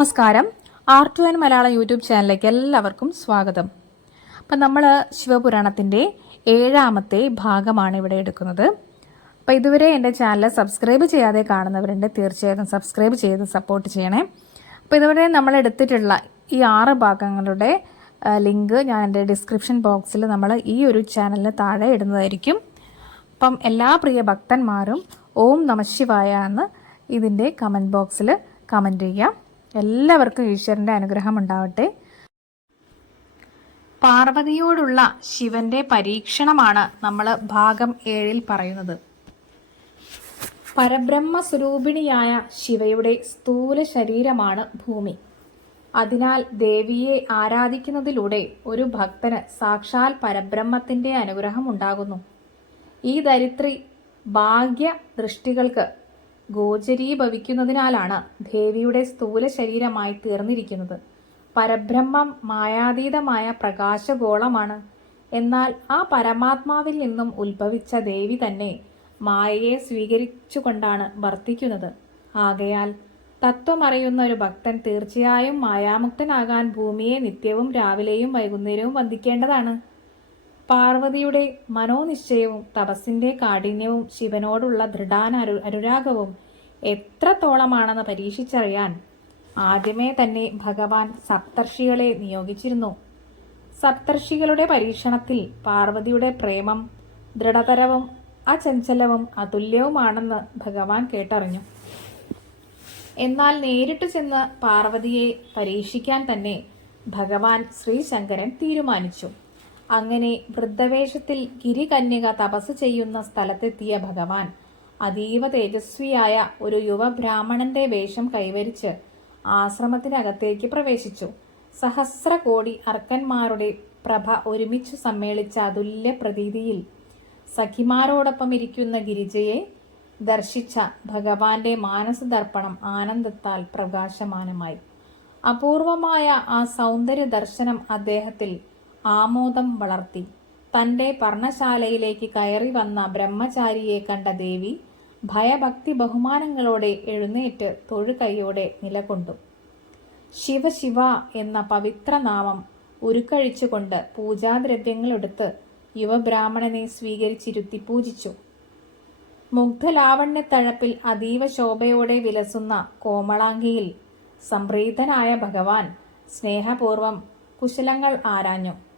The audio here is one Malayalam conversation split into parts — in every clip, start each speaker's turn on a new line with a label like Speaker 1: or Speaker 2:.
Speaker 1: നമസ്കാരം. R two N Malayalam YouTube ചാനലിലേക്ക് എല്ലാവർക്കും സ്വാഗതം. അപ്പം നമ്മൾ ശിവപുരാണത്തിന്റെ ഏഴാമത്തെ ഭാഗമാണ് ഇവിടെ എടുക്കുന്നത്. അപ്പോൾ ഇതുവരെ എന്റെ ചാനൽ സബ്സ്ക്രൈബ് ചെയ്യാതെ കാണുന്നവരുണ്ട് തീർച്ചയായിട്ടും സബ്സ്ക്രൈബ് ചെയ്ത് സപ്പോർട്ട് ചെയ്യണേ. അപ്പോൾ ഇതുവരെ നമ്മൾ എടുത്തിട്ടുള്ള ഈ ആറ് ഭാഗങ്ങളുടെ ലിങ്ക് ഞാൻ എന്റെ ഡിസ്ക്രിപ്ഷൻ ബോക്സിൽ നമ്മൾ ഈ ഒരു ചാനലിന് താഴെ ഇടുന്നതായിരിക്കും. അപ്പം എല്ലാ പ്രിയ ഭക്തന്മാരും ഓം നമശിവായ എന്ന് ഇതിന്റെ കമന്റ് ബോക്സിൽ കമന്റ് ചെയ്യാം. എല്ലാവർക്കും ഈശ്വരന്റെ അനുഗ്രഹം ഉണ്ടാവട്ടെ. പാർവതിയോടുള്ള ശിവന്റെ പരീക്ഷണമാണ് നമ്മൾ ഭാഗം ഏഴിൽ പറയുന്നത്. പരബ്രഹ്മ സ്വരൂപിണിയായ ശിവയുടെ സ്ഥൂല ശരീരമാണ് ഭൂമി. അതിനാൽ ദേവിയെ ആരാധിക്കുന്നതിലൂടെ ഒരു ഭക്തന് സാക്ഷാൽ പരബ്രഹ്മത്തിന്റെ അനുഗ്രഹം ഉണ്ടാകുന്നു. ഈ ദരിദ്രി ഭാഗ്യ ദൃഷ്ടികൾക്ക് ഗോചരീഭവിക്കുന്നതിനാലാണ് ദേവിയുടെ സ്ഥൂല ശരീരമായി തീർന്നിരിക്കുന്നത്. പരബ്രഹ്മം മായാതീതമായ പ്രകാശഗോളമാണ്. എന്നാൽ ആ പരമാത്മാവിൽ നിന്നും ഉത്ഭവിച്ച ദേവി തന്നെ മായയെ സ്വീകരിച്ചുകൊണ്ടാണ് വർത്തിക്കുന്നത്. ആകയാൽ തത്വമറിയുന്ന ഒരു ഭക്തൻ തീർച്ചയായും മായാമുക്തനാകാൻ ഭൂമിയെ നിത്യവും രാവിലെയും വൈകുന്നേരവും വന്ദിക്കേണ്ടതാണ്. പാർവതിയുടെ മനോനിശ്ചയവും തപസ്സിന്റെ കാഠിന്യവും ശിവനോടുള്ള ദൃഢാന അരു അനുരാഗവും എത്രത്തോളമാണെന്ന് പരീക്ഷിച്ചറിയാൻ ആദ്യമേ തന്നെ ഭഗവാൻ സപ്തർഷികളെ നിയോഗിച്ചിരുന്നു. സപ്തർഷികളുടെ പരീക്ഷണത്തിൽ പാർവതിയുടെ പ്രേമം ദൃഢതരവും അചഞ്ചലവും അതുല്യവുമാണെന്ന് ഭഗവാൻ കേട്ടറിഞ്ഞു. എന്നാൽ നേരിട്ട് ചെന്ന് പാർവതിയെ പരീക്ഷിക്കാൻ തന്നെ ഭഗവാൻ ശ്രീശങ്കരൻ തീരുമാനിച്ചു. അങ്ങനെ വൃദ്ധവേഷത്തിൽ ഗിരികന്യക തപസ് ചെയ്യുന്ന സ്ഥലത്തെത്തിയ ഭഗവാൻ. അതീവ തേജസ്വിയായ ഒരു യുവ ബ്രാഹ്മണന്റെ വേഷം കൈവരിച്ച് ആശ്രമത്തിനകത്തേക്ക് പ്രവേശിച്ചു. സഹസ്ര കോടി അർക്കന്മാരുടെ പ്രഭ ഒരുമിച്ചു സമ്മേളിച്ച അതുല്യ പ്രതീതിയിൽ സഖിമാരോടൊപ്പം ഇരിക്കുന്ന ഗിരിജയെ ദർശിച്ച ഭഗവാന്റെ മാനസദർപ്പണം ആനന്ദത്താൽ പ്രകാശമാനമായി. അപൂർവമായ ആ സൗന്ദര്യ ദർശനം അദ്ദേഹത്തിൽ ആമോദം വളർത്തി. തന്റെ പർണശാലയിലേക്ക് കയറി വന്ന ബ്രഹ്മചാരിയെ കണ്ട ദേവി ഭയഭക്തി ബഹുമാനങ്ങളോടെ എഴുന്നേറ്റ് തൊഴുകൈയോടെ നിലകൊണ്ടു. ശിവ ശിവ എന്ന പവിത്ര നാമം ഉരുക്കഴിച്ചുകൊണ്ട് പൂജാദ്രവ്യങ്ങളെടുത്ത് യുവബ്രാഹ്മണനെ സ്വീകരിച്ചിരുത്തി പൂജിച്ചു. മുഗ്ധലാവണ്യത്തഴപ്പിൽ അതീവ ശോഭയോടെ വിലസുന്ന കോമളാംഗിയിൽ സംപ്രീതനായ ഭഗവാൻ സ്നേഹപൂർവം കുശലങ്ങൾ ആരാഞ്ഞു.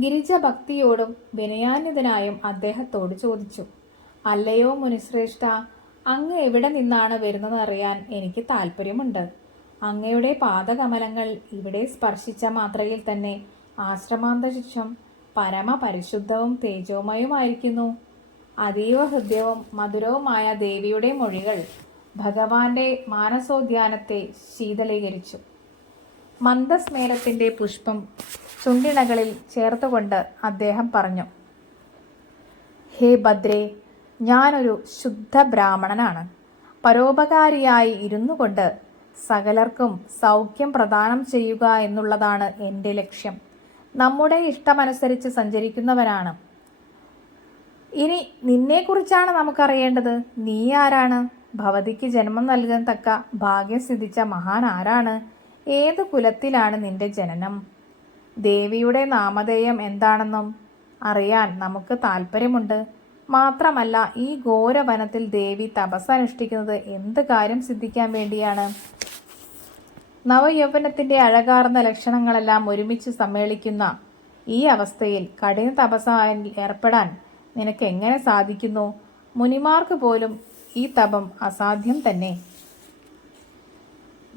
Speaker 1: ഗിരിജ ഭക്തിയോടും വിനയാന്യതനായും അദ്ദേഹത്തോട് ചോദിച്ചു അല്ലയോ മുനിശ്രേഷ്ഠ അങ്ങ് എവിടെ നിന്നാണ് വരുന്നതെന്നറിയാൻ എനിക്ക് താല്പര്യമുണ്ട് അങ്ങയുടെ പാദകമലങ്ങൾ ഇവിടെ സ്പർശിച്ച മാത്രയിൽ തന്നെ ആശ്രമാന്തരീക്ഷം പരമപരിശുദ്ധവും തേജോമയവുമായിരിക്കുന്നു. അതീവ ഹൃദ്യവും മധുരവുമായ ദേവിയുടെ മൊഴികൾ ഭഗവാന്റെ മാനസോദ്യാനത്തെ ശീതളീകരിച്ചു മന്ദസ്മേരത്തിന്റെ പുഷ്പം ചുണ്ടിണകളിൽ ചേർത്തുകൊണ്ട് അദ്ദേഹം പറഞ്ഞു ഹേ ഭദ്രേ ഞാനൊരു ശുദ്ധ ബ്രാഹ്മണനാണ് പരോപകാരിയായി ഇരുന്നു കൊണ്ട് സകലർക്കും സൗഖ്യം പ്രദാനം ചെയ്യുക എന്നുള്ളതാണ് എന്റെ ലക്ഷ്യം. നമ്മുടെ ഇഷ്ടമനുസരിച്ച് സഞ്ചരിക്കുന്നവനാണ് ഇനി നിന്നെക്കുറിച്ചാണ് നമുക്കറിയേണ്ടത്? നീ ആരാണ്? ഭവതിക്ക് ജന്മം നൽകാൻ തക്ക ഭാഗ്യം സിദ്ധിച്ച മഹാൻ ആരാണ് ഏത് കുലത്തിലാണ് നിന്റെ ജനനം? ദേവിയുടെ നാമധേയം എന്താണെന്നും അറിയാൻ നമുക്ക് താല്പര്യമുണ്ട് മാത്രമല്ല ഈ ഘോരവനത്തിൽ ദേവി തപസ് അനുഷ്ഠിക്കുന്നത് എന്ത് കാര്യം സിദ്ധിക്കാൻ വേണ്ടിയാണ്? നവയൗവനത്തിന്റെ അഴകാർന്ന ലക്ഷണങ്ങളെല്ലാം ഒരുമിച്ച് സമ്മേളിക്കുന്ന ഈ അവസ്ഥയിൽ കഠിന തപസ്സായി ഏർപ്പെടാൻ നിനക്ക് എങ്ങനെ സാധിക്കുന്നു? മുനിമാർക്ക് പോലും ഈ തപം അസാധ്യം തന്നെ.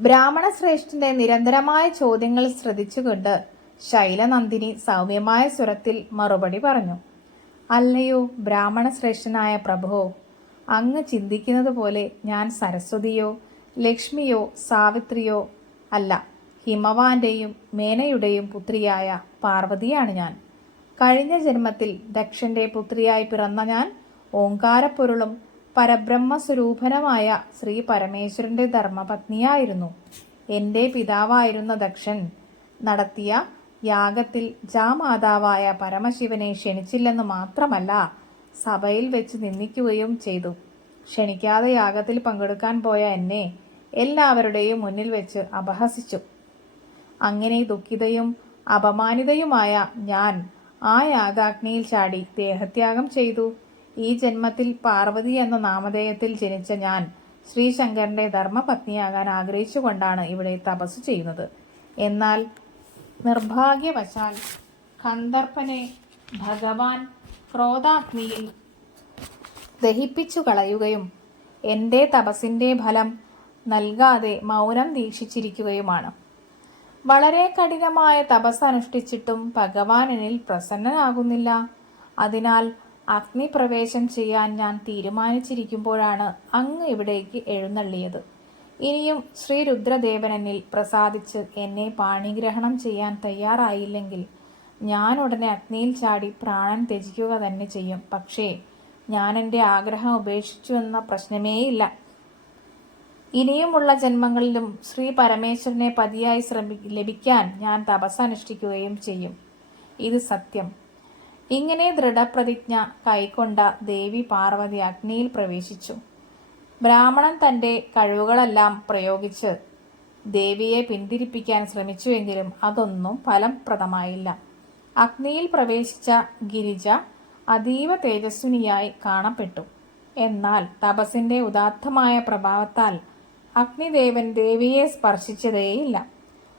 Speaker 1: ബ്രാഹ്മണ ശ്രേഷ്ഠന്റെ നിരന്തരമായ ചോദ്യങ്ങൾ ശ്രദ്ധിച്ചുകൊണ്ട് ശൈലനന്ദിനി സൗമ്യമായ സ്വരത്തിൽ മറുപടി പറഞ്ഞു. അല്ലയോ ബ്രാഹ്മണ ശ്രേഷ്ഠനായ പ്രഭോ അങ്ങ് ചിന്തിക്കുന്നത് പോലെ ഞാൻ സരസ്വതിയോ ലക്ഷ്മിയോ സാവിത്രിയോ അല്ല. ഹിമവാന്റെയും മേനയുടെയും പുത്രിയായ പാർവതിയാണ് ഞാൻ. കഴിഞ്ഞ ജന്മത്തിൽ ദക്ഷന്റെ പുത്രിയായി പിറന്ന ഞാൻ ഓങ്കാരപ്പൊരുളും പരബ്രഹ്മസ്വരൂപനമായ ശ്രീ പരമേശ്വരന്റെ ധർമ്മപത്നിയായിരുന്നു. എന്റെ പിതാവായിരുന്ന ദക്ഷൻ നടത്തിയ യാഗത്തിൽ ജാമാതാവായ പരമശിവനെ ക്ഷണിച്ചില്ലെന്ന് മാത്രമല്ല സഭയിൽ വെച്ച് നിന്ദിക്കുകയും ചെയ്തു. ക്ഷണിക്കാതെ യാഗത്തിൽ പങ്കെടുക്കാൻ പോയ എന്നെ എല്ലാവരുടെയും മുന്നിൽ വെച്ച് അപഹസിച്ചു. അങ്ങനെ ദുഃഖിതയും അപമാനിതയുമായ ഞാൻ ആ യാഗാഗ്നിയിൽ ചാടി ദേഹത്യാഗം ചെയ്തു. ഈ ജന്മത്തിൽ പാർവതി എന്ന നാമധേയത്തിൽ ജനിച്ച ഞാൻ ശ്രീശങ്കരന്റെ ധർമ്മപത്നിയാകാൻ ആഗ്രഹിച്ചുകൊണ്ടാണ് ഇവിടെ തപസ് ചെയ്യുന്നത്. എന്നാൽ നിർഭാഗ്യവശാൽ കന്ദർപ്പനെ ഭഗവാൻ ക്രോധാഗ്നിയിൽ ദഹിപ്പിച്ചു കളയുകയും എന്റെ തപസ്സിന്റെ ഫലം നൽകാതെ മൗനം ദീക്ഷിച്ചിരിക്കുകയുമാണ്. വളരെ കഠിനമായ തപസ് അനുഷ്ഠിച്ചിട്ടും ഭഗവാൻ എന്നിൽ പ്രസന്നനാകുന്നില്ല. അതിനാൽ അഗ്നിപ്രവേശം ചെയ്യാൻ ഞാൻ തീരുമാനിച്ചിരിക്കുമ്പോഴാണ് അങ്ങ് ഇവിടേക്ക് എഴുന്നള്ളിയത്. ഇനിയും ശ്രീ രുദ്രദേവൻ എന്നിൽ പ്രസാദിച്ച് എന്നെ പാണിഗ്രഹണം ചെയ്യാൻ തയ്യാറായില്ലെങ്കിൽ ഞാൻ ഉടനെ അഗ്നിയിൽ ചാടി പ്രാണൻ ത്യജിക്കുക തന്നെ ചെയ്യും. പക്ഷേ ഞാൻ എന്റെ ആഗ്രഹം ഉപേക്ഷിച്ചു എന്ന പ്രശ്നമേയില്ല. ഇനിയുമുള്ള ജന്മങ്ങളിലും ശ്രീ പരമേശ്വരനെ പതിയായി ശ്രമി ലഭിക്കാൻ ഞാൻ തപസ് അനുഷ്ഠിക്കുകയും ചെയ്യും. ഇത് സത്യം. ഇങ്ങനെ ദൃഢപ്രതിജ്ഞ കൈക്കൊണ്ട ദേവി പാർവതി അഗ്നിയിൽ പ്രവേശിച്ചു. ബ്രാഹ്മണൻ തന്റെ കഴിവുകളെല്ലാം പ്രയോഗിച്ച് ദേവിയെ പിന്തിരിപ്പിക്കാൻ ശ്രമിച്ചുവെങ്കിലും അതൊന്നും ഫലപ്രദമായില്ല. അഗ്നിയിൽ പ്രവേശിച്ച ഗിരിജ അതീവ തേജസ്വിനിയായി കാണപ്പെട്ടു. എന്നാൽ തപസിന്റെ ഉദാത്തമായ പ്രഭാവത്താൽ അഗ്നിദേവൻ ദേവിയെ സ്പർശിച്ചതേയില്ല.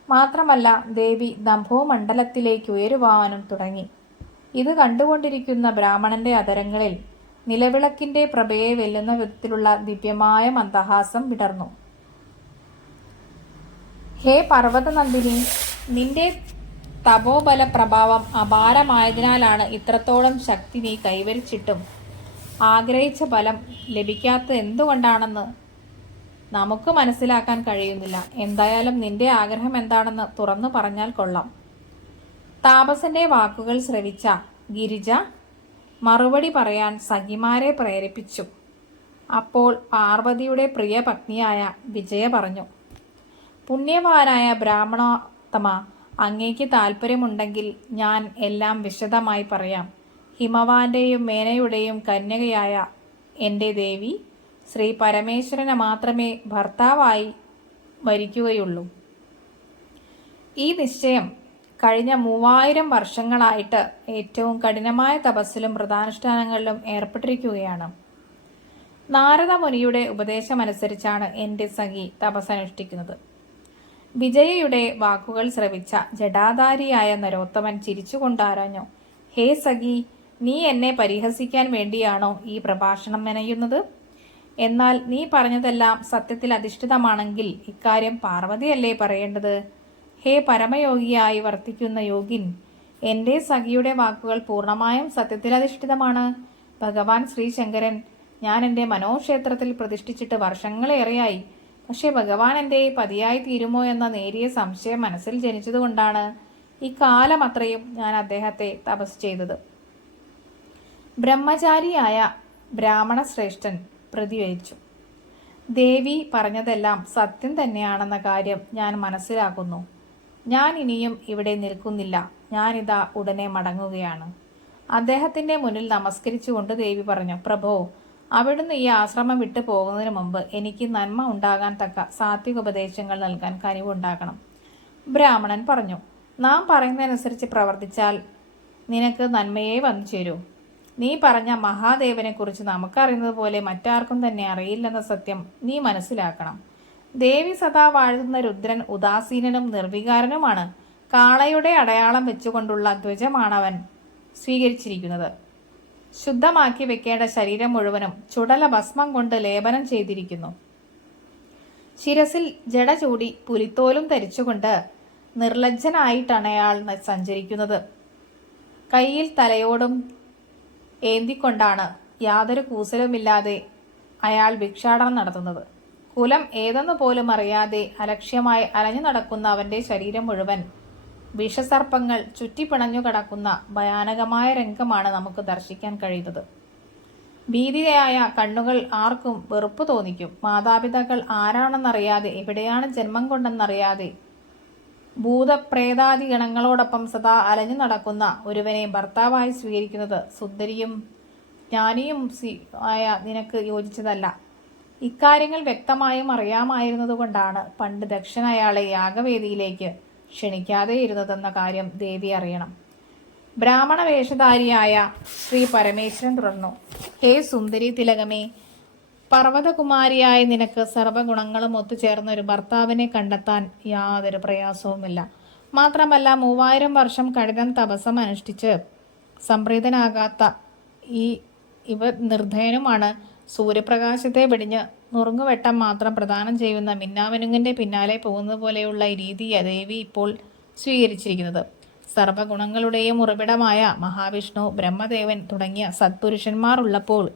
Speaker 1: മാത്രമല്ല ദേവി ദംഭോമണ്ഡലത്തിലേക്ക് ഉയരുവാനും തുടങ്ങി. ഇത് കണ്ടുകൊണ്ടിരിക്കുന്ന ബ്രാഹ്മണന്റെ അതരങ്ങളിൽ നിലവിളക്കിന്റെ പ്രഭയെ വെല്ലുന്ന വിധത്തിലുള്ള ദിവ്യമായ മന്ദഹാസം വിടർന്നു. ഹേ പർവതനന്ദിനി നിന്റെ തപോബല പ്രഭാവം അപാരമായതിനാലാണ് ഇത്രത്തോളം ശക്തി നീ കൈവരിച്ചിട്ടും ആഗ്രഹിച്ച ഫലം ലഭിക്കാത്തത് എന്തുകൊണ്ടാണെന്ന് നമുക്ക് മനസ്സിലാക്കാൻ കഴിയുന്നില്ല. എന്തായാലും നിന്റെ ആഗ്രഹം എന്താണെന്ന് തുറന്നു പറഞ്ഞാൽ കൊള്ളാം. താപസന്റെ വാക്കുകൾ ശ്രവിച്ച ഗിരിജ മറുപടി പറയാൻ സഖിമാരെ പ്രേരിപ്പിച്ചു. അപ്പോൾ പാർവതിയുടെ പ്രിയ പത്നിയായ വിജയ പറഞ്ഞു പുണ്യവാനായ ബ്രാഹ്മണോത്തമ അങ്ങേക്ക് താല്പര്യമുണ്ടെങ്കിൽ ഞാൻ എല്ലാം വിശദമായി പറയാം. ഹിമവാന്റെയും മേനയുടെയും കന്യകയായ എന്റെ ദേവി ശ്രീ പരമേശ്വരനെ മാത്രമേ ഭർത്താവായി മരിക്കുകയുള്ളൂ ഈ നിശ്ചയം കഴിഞ്ഞ മൂവായിരം വർഷങ്ങളായിട്ട് ഏറ്റവും കഠിനമായ തപസ്സിലും വ്രതാനുഷ്ഠാനങ്ങളിലും ഏർപ്പെട്ടിരിക്കുകയാണ്. നാരദ മുനിയുടെ ഉപദേശമനുസരിച്ചാണ് എന്റെ സഖി തപസ്സനുഷ്ഠിക്കുന്നത്. വിജയയുടെ വാക്കുകൾ ശ്രവിച്ച ജഡാധാരിയായ നരോത്തമൻ ചിരിച്ചുകൊണ്ടാരഞ്ഞു ഹേ സഖി നീ എന്നെ പരിഹസിക്കാൻ വേണ്ടിയാണോ ഈ പ്രഭാഷണം മെനയുന്നത്? എന്നാൽ നീ പറഞ്ഞതെല്ലാം സത്യത്തിൽ അധിഷ്ഠിതമാണെങ്കിൽ ഇക്കാര്യം പാർവതിയല്ലേ പറയേണ്ടത്? ഹേ പരമയോഗിയായി വർത്തിക്കുന്ന യോഗിൻ എന്റെ സഖിയുടെ വാക്കുകൾ പൂർണമായും സത്യത്തിലധിഷ്ഠിതമാണ് ഭഗവാൻ ശ്രീശങ്കരൻ ഞാൻ എന്റെ മനോക്ഷേത്രത്തിൽ പ്രതിഷ്ഠിച്ചിട്ട് വർഷങ്ങളേറെയായി പക്ഷേ ഭഗവാൻ എന്റെ പതിയായി തീരുമോ എന്ന നേരിയ സംശയം മനസ്സിൽ ജനിച്ചതുകൊണ്ടാണ് ഇക്കാലം കാലം അത്രയും ഞാൻ അദ്ദേഹത്തെ തപസ് ചെയ്തത്. ബ്രഹ്മചാരിയായ ബ്രാഹ്മണ ശ്രേഷ്ഠൻ പ്രതികരിച്ചു ദേവി പറഞ്ഞതെല്ലാം സത്യം തന്നെയാണെന്ന കാര്യം ഞാൻ മനസ്സിലാക്കുന്നു. ഞാൻ ഇനിയും ഇവിടെ നിൽക്കുന്നില്ല. ഞാനിതാ ഉടനെ മടങ്ങുകയാണ്. അദ്ദേഹത്തിന്റെ മുന്നിൽ നമസ്കരിച്ചുകൊണ്ട് ദേവി പറഞ്ഞു പ്രഭോ അവിടുന്ന് ഈ ആശ്രമം വിട്ടു പോകുന്നതിന് മുമ്പ് എനിക്ക് നന്മ ഉണ്ടാകാൻ തക്ക സാത്വിക ഉപദേശങ്ങൾ നൽകാൻ കനിവുണ്ടാകണം. ബ്രാഹ്മണൻ പറഞ്ഞു നാം പറയുന്നതനുസരിച്ച് പ്രവർത്തിച്ചാൽ നിനക്ക് നന്മയെ വന്നു ചേരൂ. നീ പറഞ്ഞ മഹാദേവനെക്കുറിച്ച് നമുക്കറിയുന്നത് പോലെ മറ്റാർക്കും തന്നെ അറിയില്ലെന്ന സത്യം നീ മനസ്സിലാക്കണം. ദേവി സദാ വാഴുന്ന രുദ്രൻ ഉദാസീനനും നിർവികാരനുമാണ്. കാളയുടെ അടയാളം വെച്ചുകൊണ്ടുള്ള ധ്വജമാണവൻ സ്വീകരിച്ചിരിക്കുന്നത്. ശുദ്ധമാക്കി വെക്കേണ്ട ശരീരം മുഴുവനും ചുടല ഭസ്മം കൊണ്ട് ലേപനം ചെയ്തിരിക്കുന്നു. ശിരസിൽ ജട ചൂടി പുലിത്തോലും ധരിച്ചുകൊണ്ട് നിർലജ്ജനായിട്ടാണ് അയാൾ സഞ്ചരിക്കുന്നത്. കയ്യിൽ തലയോടും ഏന്തിക്കൊണ്ടാണ് യാതൊരു കൂസലുമില്ലാതെ അയാൾ ഭിക്ഷാടനം നടത്തുന്നത്. കുലം ഏതെന്ന് പോലും അറിയാതെ അലക്ഷ്യമായി അലഞ്ഞു നടക്കുന്ന അവന്റെ ശരീരം മുഴുവൻ വിഷസർപ്പങ്ങൾ ചുറ്റിപ്പിണഞ്ഞു കിടക്കുന്ന ഭയാനകമായ രംഗമാണ് നമുക്ക് ദർശിക്കാൻ കഴിയുന്നത്. ഭീതിയായ കണ്ണുകൾ ആർക്കും വെറുപ്പ് തോന്നിക്കും. മാതാപിതാക്കൾ ആരാണെന്നറിയാതെ എവിടെയാണ് ജന്മം കൊണ്ടെന്നറിയാതെ ഭൂതപ്രേതാദി ഗണങ്ങളോടൊപ്പം സദാ അലഞ്ഞു നടക്കുന്ന ഒരുവനെ ഭർത്താവായി സ്വീകരിക്കുന്നത് സുന്ദരിയും ജ്ഞാനിയും ആയ നിനക്ക് യോജിച്ചതല്ല. ഇക്കാര്യങ്ങൾ വ്യക്തമായും അറിയാമായിരുന്നതുകൊണ്ടാണ് പണ്ട് ദക്ഷൻ അയാളെ യാഗവേദിയിലേക്ക് ക്ഷണിക്കാതെ ഇരുന്നതെന്ന കാര്യം ദേവി അറിയണം. ബ്രാഹ്മണ വേഷധാരിയായ ശ്രീ പരമേശ്വരൻ തുടർന്നു. ഹേ സുന്ദരി തിലകമേ പർവതകുമാരിയായ നിനക്ക് സർവഗുണങ്ങളും ഒത്തുചേർന്ന ഒരു ഭർത്താവിനെ കണ്ടെത്താൻ യാതൊരു പ്രയാസവുമില്ല. മാത്രമല്ല മൂവായിരം വർഷം കഠിനം തപസം അനുഷ്ഠിച്ച് സംപ്രീതനാകാത്ത ഈ ഇവ നിർദ്ധയനുമാണ് സൂര്യപ്രകാശത്തെ വെടിഞ്ഞ് നുറുങ്ങുവെട്ടം മാത്രം പ്രദാനം ചെയ്യുന്ന മിന്നാമിനുങ്ങിന്റെ പിന്നാലെ പോകുന്നത് പോലെയുള്ള രീതിയ രീതി ദേവി ഇപ്പോൾ സ്വീകരിച്ചിരിക്കുന്നത്. സർവഗുണങ്ങളുടെയും ഉറവിടമായ മഹാവിഷ്ണു ബ്രഹ്മദേവൻ തുടങ്ങിയ സത്പുരുഷന്മാർ ഉള്ളപ്പോൾ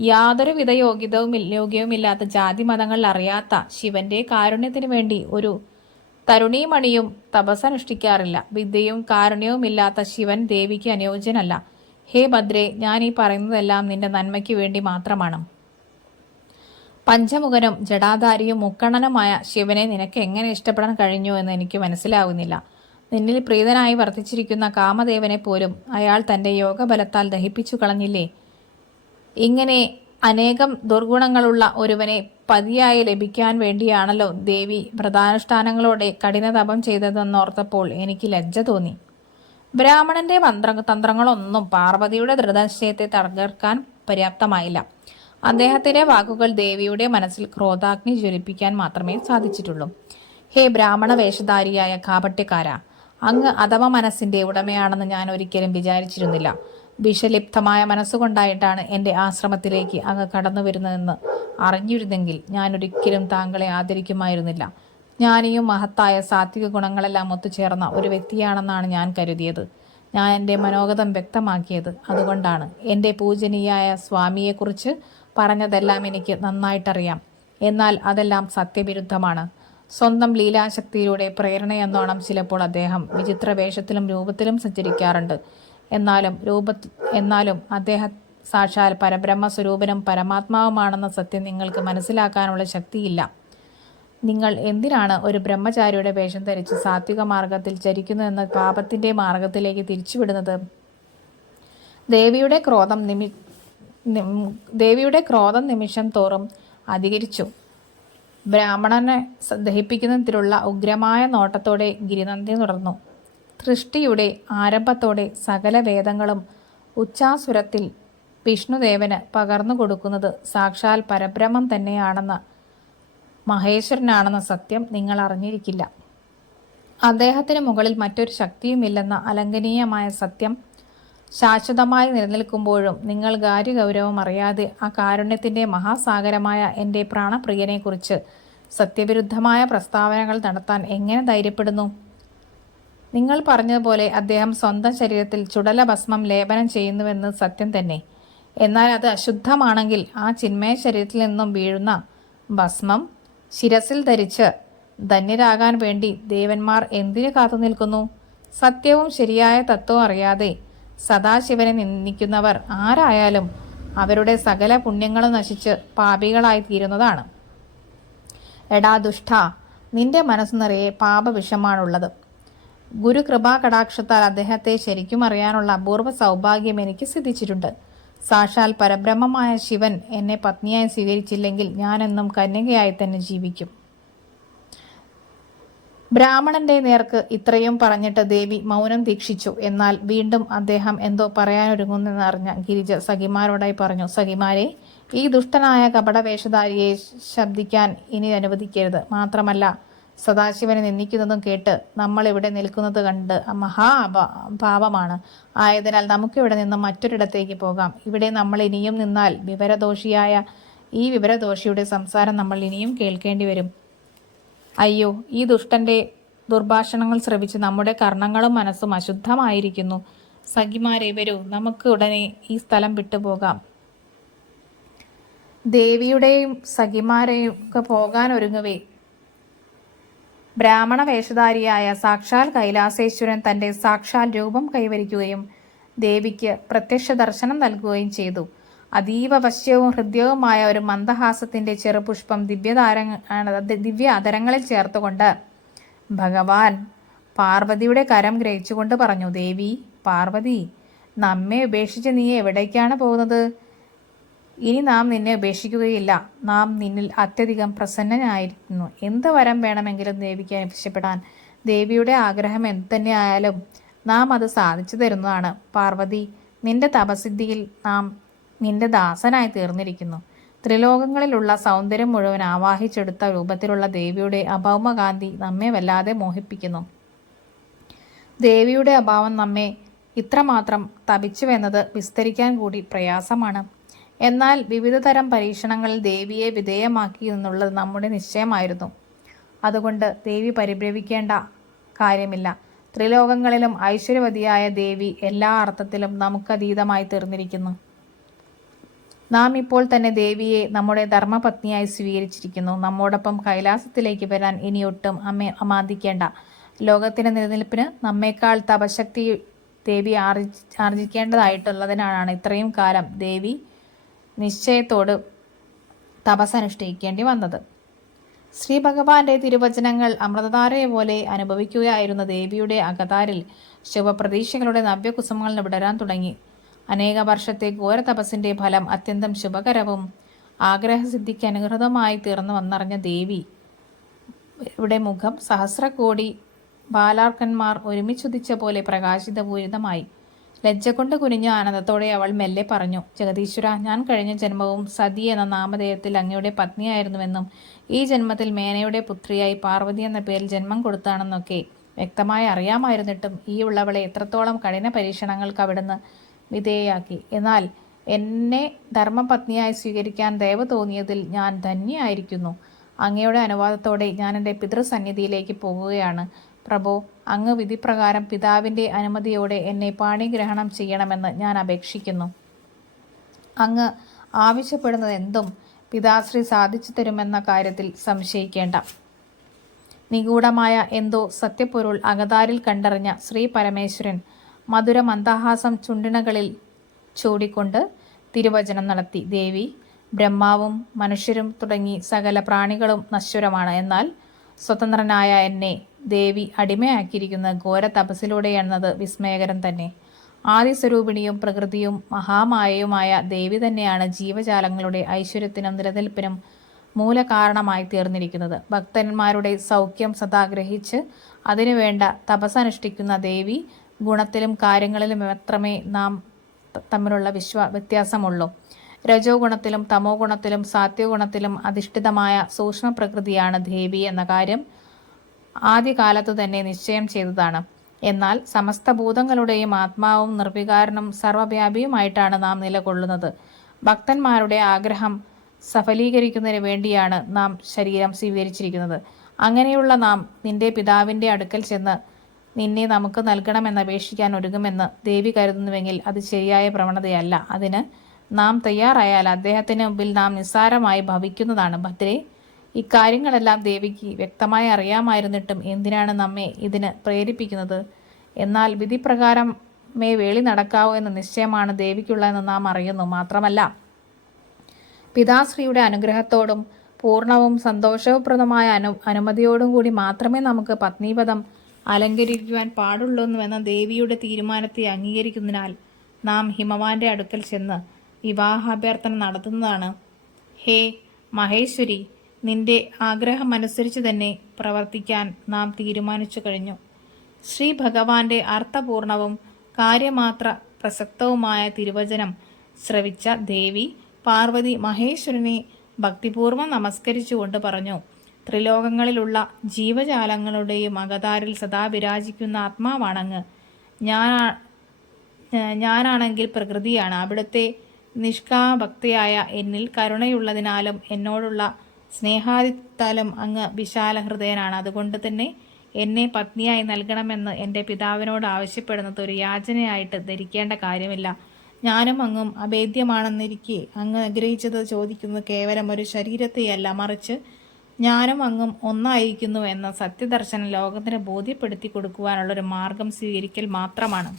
Speaker 1: യാതൊരുവിധ യോഗ്യതവും യോഗ്യവുമില്ലാത്ത ജാതി മതങ്ങൾ അറിയാത്ത ശിവന്റെ കാരുണ്യത്തിനു വേണ്ടി ഒരു തരുണീമണിയും തപസ്സനുഷ്ഠിക്കാറില്ല. വിദ്യയും കാരുണ്യവും ഇല്ലാത്ത ശിവൻ ദേവിക്ക് അനുയോജ്യനല്ല. ഹേ ഭദ്രേ ഞാൻ ഈ പറയുന്നതെല്ലാം നിന്റെ നന്മയ്ക്ക് വേണ്ടി മാത്രമാണ്. പഞ്ചമുഖനും ജടാധാരിയും മുക്കണ്ണനുമായ ശിവനെ നിനക്ക് എങ്ങനെ ഇഷ്ടപ്പെടാൻ കഴിഞ്ഞു എന്ന് എനിക്ക് മനസ്സിലാകുന്നില്ല നിന്നിൽ പ്രീതനായി വർദ്ധിച്ചിരിക്കുന്ന കാമദേവനെ പോലും അയാൾ തന്റെ യോഗബലത്താൽ ദഹിപ്പിച്ചു കളഞ്ഞില്ലേ? ഇങ്ങനെ അനേകം ദുർഗുണങ്ങളുള്ള ഒരുവനെ പതിയായി ലഭിക്കാൻ വേണ്ടിയാണല്ലോ ദേവി വ്രതാനുഷ്ഠാനങ്ങളോടെ കഠിനതപം ചെയ്തതെന്നോർത്തപ്പോൾ എനിക്ക് ലജ്ജ തോന്നി. ബ്രാഹ്മണന്റെ മന്ത്ര തന്ത്രങ്ങളൊന്നും പാർവതിയുടെ ദൃഢനിശ്ചയത്തെ തകർക്കാൻ പര്യാപ്തമായില്ല. അദ്ദേഹത്തിന്റെ വാക്കുകൾ ദേവിയുടെ മനസ്സിൽ ക്രോധാഗ്നി ജ്വലിപ്പിക്കാൻ മാത്രമേ സാധിച്ചിട്ടുള്ളൂ. ഹേ ബ്രാഹ്മണ വേഷധാരിയായ കാപട്യക്കാര അങ്ങ് അഥവ മനസ്സിന്റെ ഉടമയാണെന്ന് ഞാൻ ഒരിക്കലും വിചാരിച്ചിരുന്നില്ല. വിഷലിപ്തമായ മനസ്സുകൊണ്ടായിട്ടാണ് എന്റെ ആശ്രമത്തിലേക്ക് അങ്ങ് കടന്നു വരുന്നതെന്ന് അറിഞ്ഞിരുന്നെങ്കിൽ ഞാൻ ഒരിക്കലും താങ്കളെ ആദരിക്കുമായിരുന്നില്ല. ജ്ഞാനിയും മഹത്തായ സാത്വിക ഗുണങ്ങളെല്ലാം ഒത്തുചേർന്ന ഒരു വ്യക്തിയാണെന്നാണ് ഞാൻ കരുതിയത്. ഞാൻ എന്റെ മനോഗതം വ്യക്തമാക്കിയത് അതുകൊണ്ടാണ്. എന്റെ പൂജനീയായ സ്വാമിയെക്കുറിച്ച് പറഞ്ഞതെല്ലാം എനിക്ക് നന്നായിട്ടറിയാം. എന്നാൽ അതെല്ലാം സത്യവിരുദ്ധമാണ്. സ്വന്തം ലീലാശക്തിയിലൂടെ പ്രേരണയെന്നോണം ചിലപ്പോൾ അദ്ദേഹം വിചിത്ര വേഷത്തിലും രൂപത്തിലും സഞ്ചരിക്കാറുണ്ട്. എന്നാലും രൂപ എന്നാലും അദ്ദേഹം സാക്ഷാൽ പരബ്രഹ്മ സ്വരൂപനും പരമാത്മാവുമാണെന്ന സത്യം നിങ്ങൾക്ക് മനസ്സിലാക്കാനുള്ള ശക്തിയില്ല. നിങ്ങൾ എന്തിനാണ് ഒരു ബ്രഹ്മചാരിയുടെ വേഷം ധരിച്ച് സാത്വിക മാർഗത്തിൽ ചരിക്കുന്നതെന്ന പാപത്തിന്റെ മാർഗത്തിലേക്ക് തിരിച്ചുവിടുന്നത്? ദേവിയുടെ ക്രോധം നിമി ദേവിയുടെ ക്രോധം നിമിഷം തോറും അധികരിച്ചു. ബ്രാഹ്മണനെ ദഹിപ്പിക്കുന്നതിലുള്ള ഉഗ്രമായ നോട്ടത്തോടെ ഗിരിനന്ദി തുടർന്നു. സൃഷ്ടിയുടെ ആരംഭത്തോടെ സകല വേദങ്ങളും ഉച്ചാസുരത്തിൽ വിഷ്ണുദേവന് പകർന്നു കൊടുക്കുന്നത് സാക്ഷാൽ പരബ്രഹ്മം തന്നെയാണെന്ന് മഹേശ്വരനാണെന്ന സത്യം നിങ്ങൾ അറിഞ്ഞിരിക്കില്ല അദ്ദേഹത്തിന് മുകളിൽ മറ്റൊരു ശക്തിയുമില്ലെന്ന അലങ്കനീയമായ സത്യം ശാശ്വതമായി നിലനിൽക്കുമ്പോഴും നിങ്ങൾ ഗൗരവം അറിയാതെ ആ കാരുണ്യത്തിന്റെ മഹാസാഗരമായ എന്റെ പ്രാണപ്രിയനെക്കുറിച്ച് സത്യവിരുദ്ധമായ പ്രസ്താവനകൾ നടത്താൻ എങ്ങനെ ധൈര്യപ്പെടുന്നു? നിങ്ങൾ പറഞ്ഞതുപോലെ അദ്ദേഹം സ്വന്തം ശരീരത്തിൽ ചുടല ഭസ്മം ലേപനം ചെയ്യുന്നുവെന്ന് സത്യം തന്നെ. എന്നാൽ അത് അശുദ്ധമാണെങ്കിൽ ആ ചിന്മയ ശരീരത്തിൽ നിന്നും വീഴുന്ന ഭസ്മം ശിരസിൽ ധരിച്ച് ധന്യരാകാൻ വേണ്ടി ദേവന്മാർ എന്തിനു കാത്തു നിൽക്കുന്നു? സത്യവും ശരിയായ തത്വവും അറിയാതെ സദാശിവനെ നിന്ദിക്കുന്നവർ ആരായാലും അവരുടെ സകല പുണ്യങ്ങളും നശിച്ച് പാപികളായി തീരുന്നതാണ്. എടാ ദുഷ്ട നിന്റെ മനസ്സ് നിറയെ പാപവിഷമാണുള്ളത്. ഗുരു കൃപാകടാക്ഷത്താൽ അദ്ദേഹത്തെ ശരിക്കും അറിയാനുള്ള അപൂർവ സൗഭാഗ്യം എനിക്ക് സിദ്ധിച്ചിട്ടുണ്ട്. സാക്ഷാൽ പരബ്രഹ്മമായ ശിവൻ എന്നെ പത്നിയായി സ്വീകരിച്ചില്ലെങ്കിൽ ഞാനെന്നും കന്യകയായി തന്നെ ജീവിക്കും. ബ്രാഹ്മണന്റെ നേർക്ക് ഇത്രയും പറഞ്ഞിട്ട് ദേവി മൗനം ദീക്ഷിച്ചു. എന്നാൽ വീണ്ടും അദ്ദേഹം എന്തോ പറയാനൊരുങ്ങുന്നെന്നറിഞ്ഞ ഗിരിജ സഖിമാരോടായി പറഞ്ഞു സഖിമാരെ ഈ ദുഷ്ടനായ കപടവേഷധാരിയെ ശബ്ദിക്കാൻ ഇനി അനുവദിക്കരുത്. മാത്രമല്ല സദാശിവനെ നിന്ദിക്കുന്നതും കേട്ട് നമ്മൾ ഇവിടെ നിൽക്കുന്നത് കണ്ട് മഹാ പാപമാണ്. ആയതിനാൽ നമുക്കിവിടെ നിന്ന് മറ്റൊരിടത്തേക്ക് പോകാം. ഇവിടെ നമ്മൾ ഇനിയും നിന്നാൽ വിവരദോഷിയായ ഈ വിവരദോഷിയുടെ സംസാരം നമ്മൾ ഇനിയും കേൾക്കേണ്ടി വരും. അയ്യോ ഈ ദുഷ്ടന്റെ ദുർഭാഷണങ്ങൾ ശ്രവിച്ച് നമ്മുടെ കർണങ്ങളും മനസ്സും അശുദ്ധമായിരിക്കുന്നു. സഖിമാരെ വരൂ നമുക്ക് ഉടനെ ഈ സ്ഥലം വിട്ടുപോകാം ദേവിയുടെയും സഖിമാരെയും ഒക്കെ പോകാൻ ഒരുങ്ങവേ. ബ്രാഹ്മണ വേഷധാരിയായ സാക്ഷാൽ കൈലാസേശ്വരൻ തന്റെ സാക്ഷാൽ രൂപം കൈവരിക്കുകയും ദേവിക്ക് പ്രത്യക്ഷ ദർശനം നൽകുകയും ചെയ്തു. അതീവ വശ്യവും ഹൃദ്യവുമായ ഒരു മന്ദഹാസത്തിന്റെ ചെറുപുഷ്പം ദിവ്യതാര ദിവ്യ അതരങ്ങളിൽ ചേർത്തുകൊണ്ട് ഭഗവാൻ പാർവതിയുടെ കരം ഗ്രഹിച്ചുകൊണ്ട് പറഞ്ഞു ദേവി പാർവതി നമ്മെ ഉപേക്ഷിച്ച് നീ എവിടേക്കാണ് പോകുന്നത്? ഇനി നാം നിന്നെ ഉപേക്ഷിക്കുകയില്ല. നാം നിന്നിൽ അത്യധികം പ്രസന്നനായിരിക്കുന്നു. എന്ത് വരം വേണമെങ്കിലും ദേവിക്ക് ആവശ്യപ്പെടാൻ ദേവിയുടെ ആഗ്രഹം എന്ത് തന്നെ ആയാലും നാം അത് സാധിച്ചു തരുന്നതാണ്. പാർവതി നിന്റെ തപസിദ്ധിയിൽ നാം നിന്റെ ദാസനായി തീർന്നിരിക്കുന്നു. ത്രിലോകങ്ങളിലുള്ള സൗന്ദര്യം മുഴുവൻ ആവാഹിച്ചെടുത്ത രൂപത്തിലുള്ള ദേവിയുടെ അഭൗമകാന്തി നമ്മെ വല്ലാതെ മോഹിപ്പിക്കുന്നു. ദേവിയുടെ അഭാവം നമ്മെ ഇത്രമാത്രം തപിച്ചുവെന്നത് വിസ്തരിക്കാൻ കൂടി പ്രയാസമാണ്. എന്നാൽ വിവിധതരം പരീക്ഷണങ്ങൾ ദേവിയെ വിധേയമാക്കി എന്നുള്ളത് നമ്മുടെ നിശ്ചയമായിരുന്നു. അതുകൊണ്ട് ദേവി പരിഭ്രമിക്കേണ്ട കാര്യമില്ല. ത്രിലോകങ്ങളിലും ഐശ്വര്യവതിയായ ദേവി എല്ലാ അർത്ഥത്തിലും നമുക്കതീതമായി തീർന്നിരിക്കുന്നു. നാം ഇപ്പോൾ തന്നെ ദേവിയെ നമ്മുടെ ധർമ്മപത്നിയായി സ്വീകരിച്ചിരിക്കുന്നു. നമ്മോടൊപ്പം കൈലാസത്തിലേക്ക് വരാൻ ഇനി ഒട്ടും അമ്മ അമാന്തിക്കേണ്ട. ലോകത്തിന്റെ നിലനിൽപ്പിന് നമ്മേക്കാൾ തപശക്തി ദേവി ആർജി ആർജിക്കേണ്ടതായിട്ടുള്ളതിനാണ് ഇത്രയും കാലം ദേവി നിശ്ചയത്തോട് തപസ്സനുഷ്ഠിക്കേണ്ടി വന്നത്. ശ്രീ ഭഗവാന്റെ തിരുവചനങ്ങൾ അമൃതധാരയെ പോലെ അനുഭവിക്കുകയായിരുന്ന ദേവിയുടെ അകതാരിൽ ശുഭപ്രതീക്ഷകളുടെ നവ്യകുസുമങ്ങൾ വിടരാൻ തുടങ്ങി. അനേക വർഷത്തെ ഘോര തപസ്സിന്റെ ഫലം അത്യന്തം ശുഭകരവും ആഗ്രഹസിദ്ധിക്ക് അനുഗ്രഹമായി തീർന്നു വന്നറിഞ്ഞ ദേവി ഇവിടെ മുഖം സഹസ്രകോടി ബാലാർക്കന്മാർ ഒരുമിച്ചുദിച്ച പോലെ പ്രകാശിതപൂരിതമായി ലജ്ജ കൊണ്ട് കുനിഞ്ഞ ആനന്ദത്തോടെ അവൾ മെല്ലെ പറഞ്ഞു ജഗദീശ്വര ഞാൻ കഴിഞ്ഞ ജന്മവും സതി എന്ന നാമധേയത്തിൽ അങ്ങയുടെ പത്നിയായിരുന്നുവെന്നും ഈ ജന്മത്തിൽ മേനയുടെ പുത്രിയായി പാർവതി എന്ന പേരിൽ ജന്മം കൊടുത്താണെന്നൊക്കെ വ്യക്തമായി അറിയാമായിരുന്നിട്ടും ഈ ഉള്ളവളെ എത്രത്തോളം കഠിന പരീക്ഷണങ്ങൾക്ക് അവിടുന്ന് വിധേയയാക്കി. എന്നാൽ എന്നെ ധർമ്മപത്നിയായി സ്വീകരിക്കാൻ ദയവ് തോന്നിയതിൽ ഞാൻ ധന്യയായിരിക്കുന്നു. അങ്ങയുടെ അനുവാദത്തോടെ ഞാൻ എന്റെ പിതൃസന്നിധിയിലേക്ക് പോകുകയാണ്. പ്രഭോ അങ്ങ് വിധിപ്രകാരം പിതാവിന്റെ അനുമതിയോടെ എന്നെ പാണിഗ്രഹണം ചെയ്യണമെന്ന് ഞാൻ അപേക്ഷിക്കുന്നു. അങ്ങ് ആവശ്യപ്പെടുന്നത് എന്തും പിതാശ്രീ സാധിച്ചു തരുമെന്ന കാര്യത്തിൽ സംശയിക്കേണ്ട. നിഗൂഢമായ എന്തോ സത്യപ്പൊരുൾ അകതാരിൽ കണ്ടറിഞ്ഞ ശ്രീ പരമേശ്വരൻ മധുര മന്ദഹാസം ചുണ്ടിണകളിൽ ചൂടിക്കൊണ്ട് തിരുവചനം നടത്തി. ദേവി ബ്രഹ്മാവും മനുഷ്യരും തുടങ്ങി സകല പ്രാണികളും നശ്വരമാണ്. എന്നാൽ സ്വതന്ത്രനായ എന്നെ ദേവി അടിമയാക്കിയിരിക്കുന്ന ഘോര തപസ്സിലൂടെയെന്നത് വിസ്മയകരം തന്നെ. ആദിസ്വരൂപിണിയും പ്രകൃതിയും മഹാമായയുമായ ദേവി തന്നെയാണ് ജീവജാലങ്ങളുടെ ഐശ്വര്യത്തിനും നിലനിൽപ്പിനും മൂലകാരണമായി തീർന്നിരിക്കുന്നത്. ഭക്തന്മാരുടെ സൗഖ്യം സദാ ഗ്രഹിച്ച് അതിനുവേണ്ട തപസ്സനുഷ്ഠിക്കുന്ന ദേവി ഗുണത്തിലും കാര്യങ്ങളിലും മാത്രമേ നാം തമ്മിലുള്ള വിശ്വ വ്യത്യാസമുള്ളൂ. രജോ ഗുണത്തിലും തമോ ഗുണത്തിലും സാത്വഗുണത്തിലും അധിഷ്ഠിതമായ സൂക്ഷ്മ പ്രകൃതിയാണ് ദേവി എന്ന കാര്യം ആദ്യകാലത്തു തന്നെ നിശ്ചയം ചെയ്തതാണ്. എന്നാൽ സമസ്ത ഭൂതങ്ങളുടെയും ആത്മാവും നിർവികാരനും സർവവ്യാപിയുമായിട്ടാണ് നാം നിലകൊള്ളുന്നത്. ഭക്തന്മാരുടെ ആഗ്രഹം സഫലീകരിക്കുന്നതിന് വേണ്ടിയാണ് നാം ശരീരം സ്വീകരിച്ചിരിക്കുന്നത്. അങ്ങനെയുള്ള നാം നിന്റെ പിതാവിന്റെ അടുക്കൽ ചെന്ന് നിന്നെ നമുക്ക് നൽകണമെന്ന് അപേക്ഷിക്കാൻ ഒരുങ്ങുമെന്ന് ദേവി കരുതുന്നുവെങ്കിൽ അത് ശരിയായ പ്രവണതയല്ല. അതിന് നാം തയ്യാറായാൽ അദ്ദേഹത്തിന് മുമ്പിൽ നാം നിസ്സാരമായി ഭവിക്കുന്നതാണ്. ഭദ്രേ ഇക്കാര്യങ്ങളെല്ലാം ദേവിക്ക് വ്യക്തമായി അറിയാമായിരുന്നിട്ടും എന്തിനാണ് നമ്മെ ഇതിന് പ്രേരിപ്പിക്കുന്നത്? എന്നാൽ വിധിപ്രകാരം മേ വേളി നടക്കാവൂ എന്ന നിശ്ചയമാണ് ദേവിക്കുള്ളതെന്ന് നാം അറിയുന്നു. മാത്രമല്ല പിതാശ്രീയുടെ അനുഗ്രഹത്തോടും പൂർണവും സന്തോഷപ്രദമായ അനു അനുമതിയോടും കൂടി മാത്രമേ നമുക്ക് പത്നീപദം അലങ്കരിക്കുവാൻ പാടുള്ളൂവെന്ന ദേവിയുടെ തീരുമാനത്തെ അംഗീകരിക്കുന്നതിനാൽ നാം ഹിമവാന്റെ അടുക്കൽ ചെന്ന് വിവാഹാഭ്യർത്ഥന നടത്തുന്നതാണ്. ഹേ മഹേശ്വരി നിന്റെ ആഗ്രഹമനുസരിച്ച് തന്നെ പ്രവർത്തിക്കാൻ നാം തീരുമാനിച്ചു കഴിഞ്ഞു. ശ്രീ ഭഗവാന്റെ അർത്ഥപൂർണവും കാര്യമാത്ര പ്രസക്തവുമായ തിരുവചനം ശ്രവിച്ച ദേവി പാർവതി മഹേശ്വരനെ ഭക്തിപൂർവം നമസ്കരിച്ചുകൊണ്ട് പറഞ്ഞു ത്രിലോകങ്ങളിലുള്ള ജീവജാലങ്ങളുടെയും അകതാരിൽ സദാ വിരാജിക്കുന്ന ആത്മാവാണങ്ങ്. ഞാനാ ഞാനാണെങ്കിൽ പ്രകൃതിയാണ്. അവിടുത്തെ നിഷ്കാഭക്തിയായ എന്നിൽ കരുണയുള്ളതിനാലും എന്നോടുള്ള സ്നേഹാദിത്താലും അങ്ങ് വിശാല ഹൃദയനാണ് അതുകൊണ്ട് തന്നെ എന്നെ പത്നിയായി നൽകണമെന്ന് എന്റെ പിതാവിനോട് ആവശ്യപ്പെടുന്നത് ഒരു യാചനയായിട്ട് ധരിക്കേണ്ട കാര്യമില്ല. ഞാനും അങ്ങും അഭേദ്യമാണെന്നിരിക്കെ അങ്ങ് ആഗ്രഹിച്ചത് ചോദിക്കുന്നത് കേവലം ഒരു ശരീരത്തെയല്ല. മറിച്ച് ഞാനും അങ്ങും ഒന്നായിരിക്കുന്നു എന്ന സത്യദർശനം ലോകത്തിന് ബോധ്യപ്പെടുത്തി കൊടുക്കുവാനുള്ള ഒരു മാർഗം സ്വീകരിക്കൽ മാത്രമാണ്.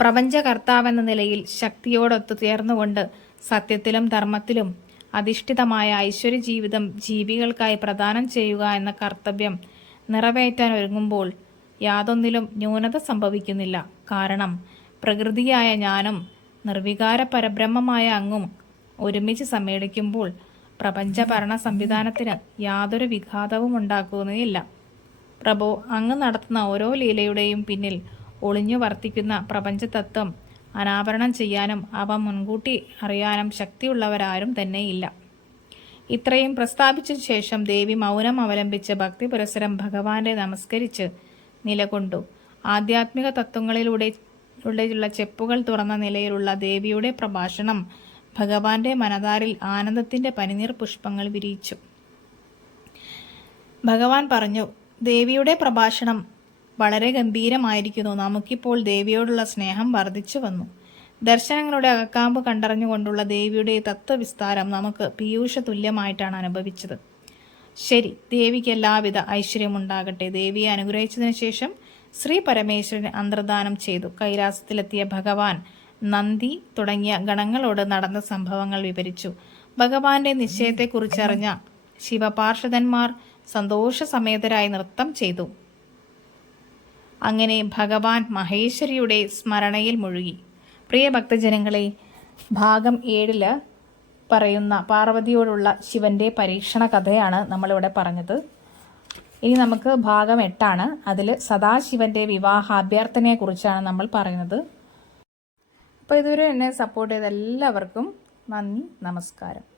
Speaker 1: പ്രപഞ്ചകർത്താവെന്ന നിലയിൽ ശക്തിയോടൊത്തു ചേർന്നുകൊണ്ട് സത്യത്തിലും ധർമ്മത്തിലും അധിഷ്ഠിതമായ ഐശ്വര്യ ജീവിതം ജീവികൾക്കായി പ്രദാനം ചെയ്യുക എന്ന കർത്തവ്യം നിറവേറ്റാൻ ഒരുങ്ങുമ്പോൾ യാതൊന്നിലും ന്യൂനത സംഭവിക്കുന്നില്ല. കാരണം പ്രകൃതിയായ ഞാനും നിർവികാര പരബ്രഹ്മമായ അങ്ങും ഒരുമിച്ച് സമ്മേളിക്കുമ്പോൾ പ്രപഞ്ച ഭരണ സംവിധാനത്തിന് യാതൊരു വിഘാതവും ഉണ്ടാക്കുന്നതില്ല പ്രഭു അങ്ങ് നടത്തുന്ന ഓരോ ലീലയുടെയും പിന്നിൽ ഒളിഞ്ഞു വർത്തിക്കുന്ന പ്രപഞ്ചതത്വം അനാവരണം ചെയ്യാനും അവ മുൻകൂട്ടി അറിയാനും ശക്തിയുള്ളവരാരും തന്നെയില്ല. ഇത്രയും പ്രസ്താവിച്ച ശേഷം ദേവി മൗനം അവലംബിച്ച് ഭക്തി പുരസരം ഭഗവാനെ നമസ്കരിച്ച് നിലകൊണ്ടു. ആധ്യാത്മിക തത്വങ്ങളിലൂടെ ഉള്ള ചെപ്പുകൾ തുറന്ന നിലയിലുള്ള ദേവിയുടെ പ്രഭാഷണം ഭഗവാന്റെ മനതാരിൽ ആനന്ദത്തിന്റെ പനിനീർ പുഷ്പങ്ങൾ വിരിയിച്ചു. ഭഗവാൻ പറഞ്ഞു ദേവിയുടെ പ്രഭാഷണം വളരെ ഗംഭീരമായിരിക്കുന്നു. നമുക്കിപ്പോൾ ദേവിയോടുള്ള സ്നേഹം വർദ്ധിച്ചു വന്നു. ദർശനങ്ങളുടെ അകക്കാമ്പ് കണ്ടറിഞ്ഞുകൊണ്ടുള്ള ദേവിയുടെ തത്വവിസ്താരം നമുക്ക് പീയൂഷ തുല്യമായിട്ടാണ് അനുഭവിച്ചത്. ശരി ദേവിക്ക് എല്ലാവിധ ഐശ്വര്യമുണ്ടാകട്ടെ. ദേവിയെ അനുഗ്രഹിച്ചതിനു ശേഷം ശ്രീ പരമേശ്വരൻ അന്തർദാനം ചെയ്തു. കൈലാസത്തിലെത്തിയ ഭഗവാൻ നന്ദി തുടങ്ങിയ ഗണങ്ങളോട് നടന്ന സംഭവങ്ങൾ വിവരിച്ചു. ഭഗവാന്റെ നിശ്ചയത്തെക്കുറിച്ചറിഞ്ഞ ശിവപാർഷദന്മാർ സന്തോഷസമേതരായി നൃത്തം ചെയ്തു. അങ്ങനെ ഭഗവാൻ മഹേശ്വരിയുടെ സ്മരണയിൽ മുഴുകി. പ്രിയ ഭക്തജനങ്ങളെ ഭാഗം ഏഴിൽ പറയുന്ന പാർവതിയോടുള്ള ശിവന്റെ പരീക്ഷണ കഥയാണ് നമ്മളിവിടെ പറഞ്ഞത്. ഇനി നമുക്ക് ഭാഗം എട്ടാണ്. അതിൽ സദാശിവന്റെ വിവാഹാഭ്യർത്ഥനയെക്കുറിച്ചാണ് നമ്മൾ പറയുന്നത്. അപ്പോൾ ഇതുവരെ എന്നെ സപ്പോർട്ട് ചെയ്ത എല്ലാവർക്കും നന്ദി നമസ്കാരം.